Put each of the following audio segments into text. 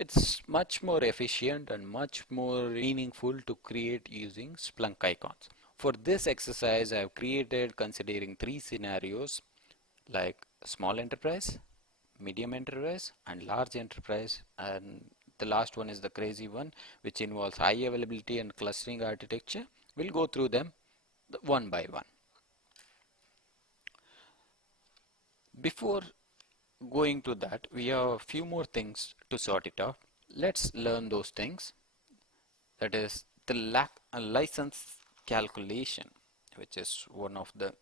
It's much more efficient and much more meaningful to create using Splunk icons. For this exercise, I have created considering three scenarios like small enterprise, medium enterprise, and large enterprise. And the last one is the crazy one, which involves high availability and clustering architecture. We'll go through them one by one. Before going to that, we have a few more things to sort it out. Let's learn those things. That is the license calculation, which is one of the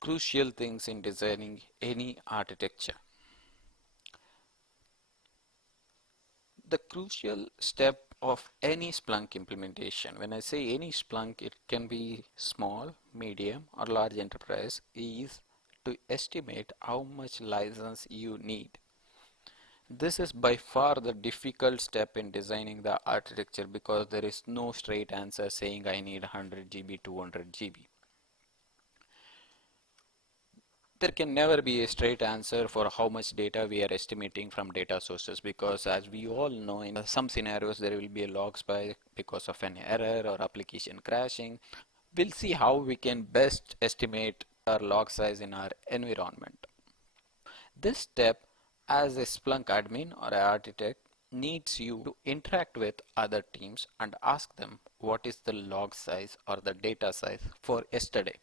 crucial things in designing any architecture. The crucial step of any Splunk implementation, when I say any Splunk, it can be small, medium, or large enterprise, is to estimate how much license you need. This is by far the difficult step in designing the architecture because there is no straight answer saying I need 100 GB, 200 GB. There can never be a straight answer for how much data we are estimating from data sources, because as we all know, in some scenarios there will be a log spike because of an error or application crashing. We'll see how we can best estimate our log size in our environment. This step, as a Splunk admin or an architect, needs you to interact with other teams and ask them what is the log size or the data size for yesterday.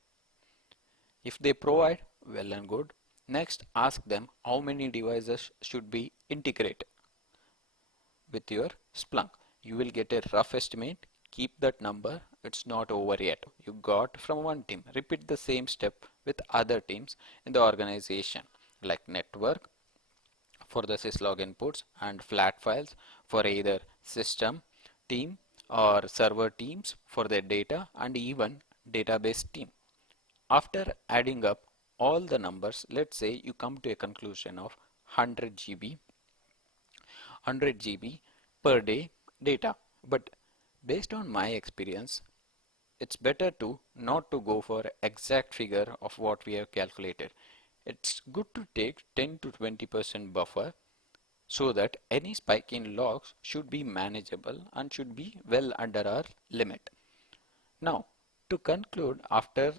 If they provide, well and good. Next, ask them how many devices should be integrated with your Splunk. You will get a rough estimate. Keep that number. It's not over yet. You got from one team. Repeat the same step with other teams in the organization, like network for the syslog inputs and flat files for either system team or server teams for their data, and even database team. After adding up all the numbers, let's say you come to a conclusion of 100 GB per day data. But based on my experience, it's better to not to go for exact figure of what we have calculated. It's good to take 10 to 20% buffer so that any spike in logs should be manageable and should be well under our limit. Now, to conclude, after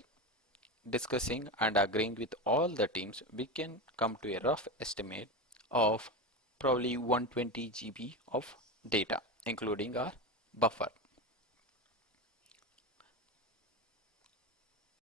discussing and agreeing with all the teams, we can come to a rough estimate of probably 120 GB of data, including our buffer.